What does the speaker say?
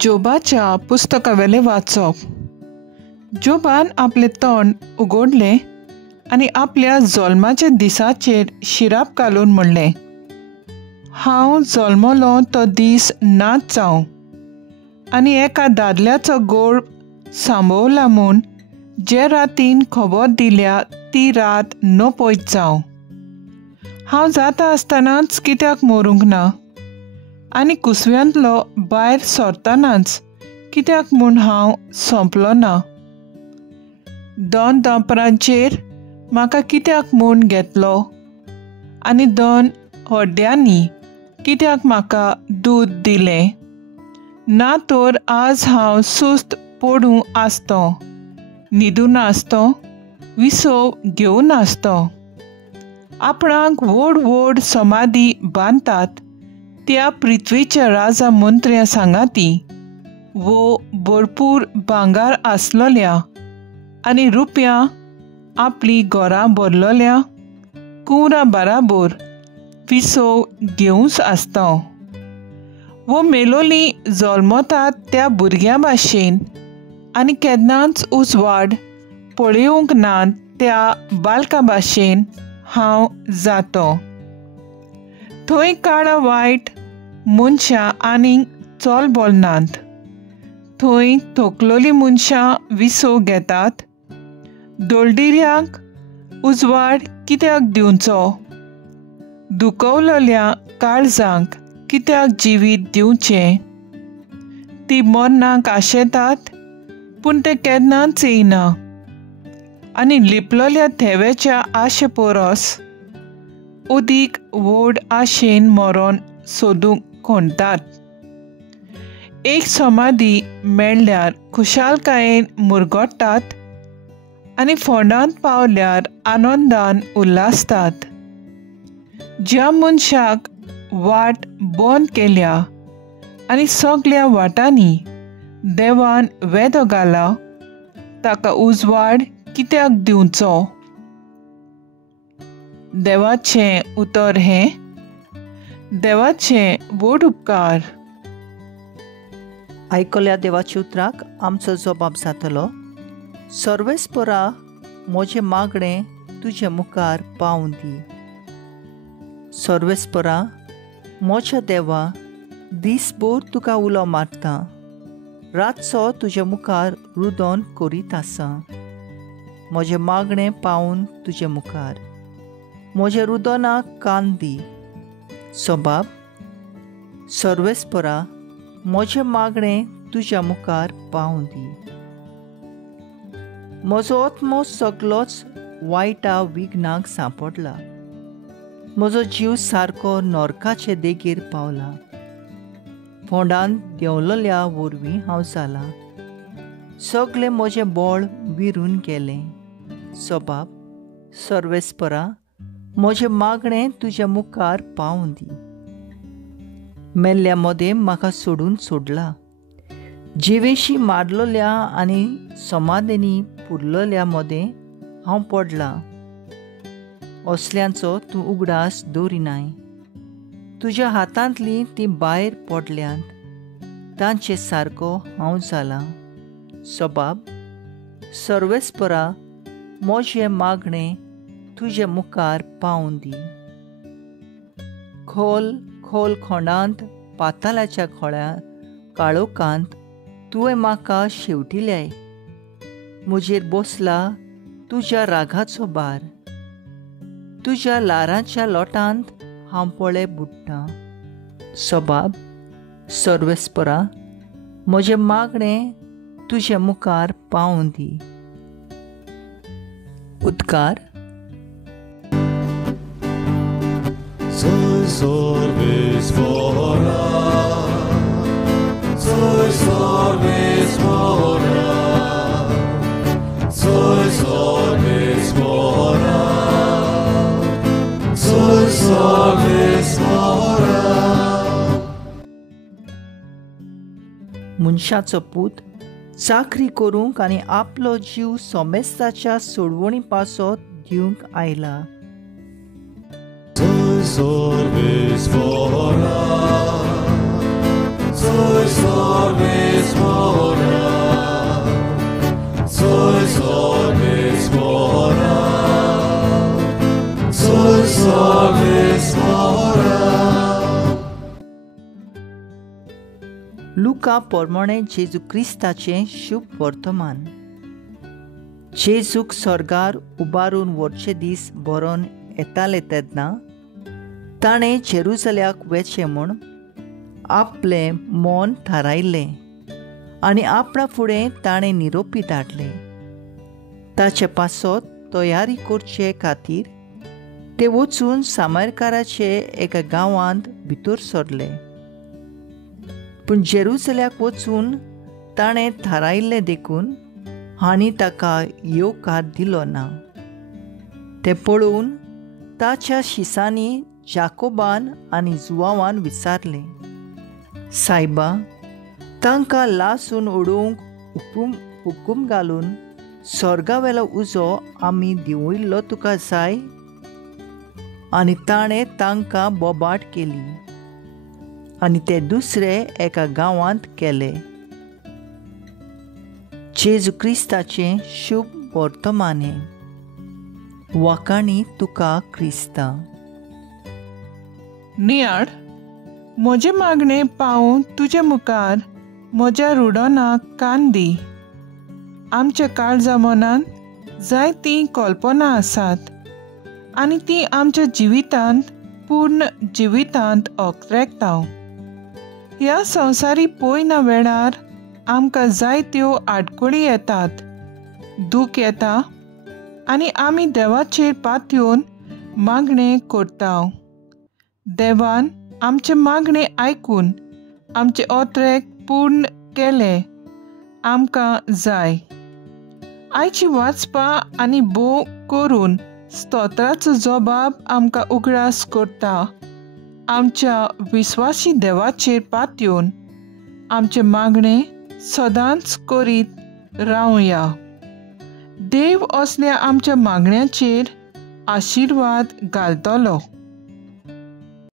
जोबाच्या पुस्तकावेले वाचप. जोबान आपले तोंड उगडले आनी आपल्या जल्माच्या दिसाचेर शिराप घालून म्हणलें, हांव जल्मलो तो दीस नाच जावं आनी एका दादल्याचो गोड सांबवला म्हूण जे रातीन खबर दिल्या ती रात न पयत जावं. हांव जाता आसतनाच कित्याक मरूंक ना आनी कुसव्यांतलो भायर सरतनाच कित्याक म्हूण हांव सोंपलो ना. दोन दोंपरांचेर म्हाका कित्याक म्हूण घेतलो आनी दोन हड्ड्यांनी कित्याक म्हाका दूद दिलें. ना तर आज हांव सुस्त पडूं आसतो, न्हिदून आसतो, विसव घेवन आसतो. आपणाक व्हड व्हड समाधी बांदतात त्या पृथ्वीच्या राजा मंत्र्या सांगाती वो भरपूर भांगार आसलोल्या आनी रुपयां आपली घरां भरलोल्या कुंवरां बाराबर विसव घेवंच आसता. वो मेलोली जल्मतात त्या भुरग्या भाशेन आनी केन्नाच उजवाड पळयोवंक ना त्या बालका भाशेन हांव जातो. थंय काळा वायट मनशां आनीक चलबोल नात. थंय थकलोली मनशां विसव घेतात. दळदिऱ्याक उजवाड कित्याक दिवचो, दुखवलेल्या काळजांक कित्याक जिवीत दिवचें. ती मरणाक आशेतात पूण ते केन्नाच येयना आनी लिपलोल्या थेव्याच्या आशे परस अदीक व्हड आशेन मरण सोदूंक खणतात. एक समाधी मेळ्ळ्यार खुशालकायेन मुरगोडटात आनी फोंडांत पावल्यार आनंदान उल्हासतात. ज्या मनशाक वाट बंद केल्या आनी सगल्या वाटांनी देवान वेदो घाला ताका उजवाड कित्याक दिवचो. देवाचें उतर हें, देवाचें व्हड उपकार. आयकल्या देवाच्या उतराक आमचो जबाब जातलो, सर्वेस्परा म्हजें मागणें तुजे मुखार पावून दी. सर्वेस्परा म्हज्या देवा, दिसभर तुका उलो मारता, रातचो तुज्या मुखार रुदन करीत आसा. म्हजें मागणें पावून तुजे मुखार, म्हज्या रुदनाक कान दी. सबाब, सर्वेस्परा म्हजें मागणें तुज्या मुखार पावून दी. म्हजो आत्मो सगलोच वायटा विघ्नाक सांपडला. म्हजो जीव सारको नरकाचे देगेर पावला. फोंडांत देंवलोल्या वरवीं हांव जाला. सगलें म्हजें बळ विरून गेलें. सबाब, सर्वेस्परा म्हजें मागणें तुज्या मुखार पावून दी. मेल्ल्या मदें म्हाका सोडून सोडला. जिवेशी मारलोल्या आनी समाधेनी पुरलोल्या मदें हांव पडलां. असल्यांचो तूं उगडास दवरिनाय. तुज्या हातांतलीं तीं भायर पडल्यांत. तांचे सारको हांव जाला. सबाब, सर्वेस्परा म्हजें मागणें तुजे मुखार पावून दी. खोल खोल खोंडांत पातालाच्या खोळ्या काळोखांत तुवें म्हाका शेवटिल्याय. म्हजेर बसला तुज्या रागाचो भार. तुज्या लारांच्या लोटांत हांव पळे बुडटां. सबाब, सर्वेस्परा म्हजें मागणें तुजे मुखार पावून दी. उद्गार. Soy sorvespora, soy sorvespora, soy sorvespora, soy sorvespora. मनशाचो पूत चाकरी करूंक आनी आपलो जीव सोमेस्ताच्या सोडवणी पासत दिवंक आयला. Soy sorvespora, soy लुका पोरमोणे जेजू क्रिस्ताचें शुभ वर्तमान. जेजूक स्वर्गार उबारून व्हरचे दीस बरोवन येताले तेन्ना ताणें जेरुसल्याक वचचें म्हूण आपलें मन थारायिल्लें आनी आपणा फुडें ताणें निरोपी धाडले. ताचे पासत तयारी करचे खातीर ते वचून सामारकाराचे एका गांवांत भितर सरले. पूण जेरुसल्याक वचून ताणें थारायिल्लें देखून हांणी ताका येवकार दिलो ना. तें पळोवन ताच्या शिसांनी जाकोबान आनी जुआवान विचारलें, सायबा, तांकां लासून उडोवंक हुकूम घालून स्वर्गावेलो उजो आमी दिवयल्लो तुका जाय? आनी ताणें तांकां बोबाट केली आनी ते दुसरे एका गांवांत गेले. जेजू क्रिस्ताचें शुभ वर्तमाने. वाकाणी तुका क्रिस्ता. नियाळ, म्हजे मागणे पावूं तुजे मुखार म्हज्या रुडोनाक कान दी. आमच्या काळजा मनांत जायतीं कल्पना आसात आनी ती आमच्या जिवितांत पूर्ण जिवितांत ओगत्रेकताव. ह्या संवसारी पोयना वेळार आमकां जायत्यो आडखळी येतात, दूख येता आनी आमी देवाचेर पातयेवन मागणें करताव. देवान आमचे मागणे आयकून आमचे ओत्रेक पूर्ण केले आमकां जाय. आयची वाचपा आनी बोव करून स्तोत्राचो जबाब आमकां उगडास करता. आमच्या विस्वासी देवाचेर पातयेवन आमचे मागणे सदांच करीत रावया. देव असल्या आमच्या मागण्यांचेर आशिर्वाद घालतलो.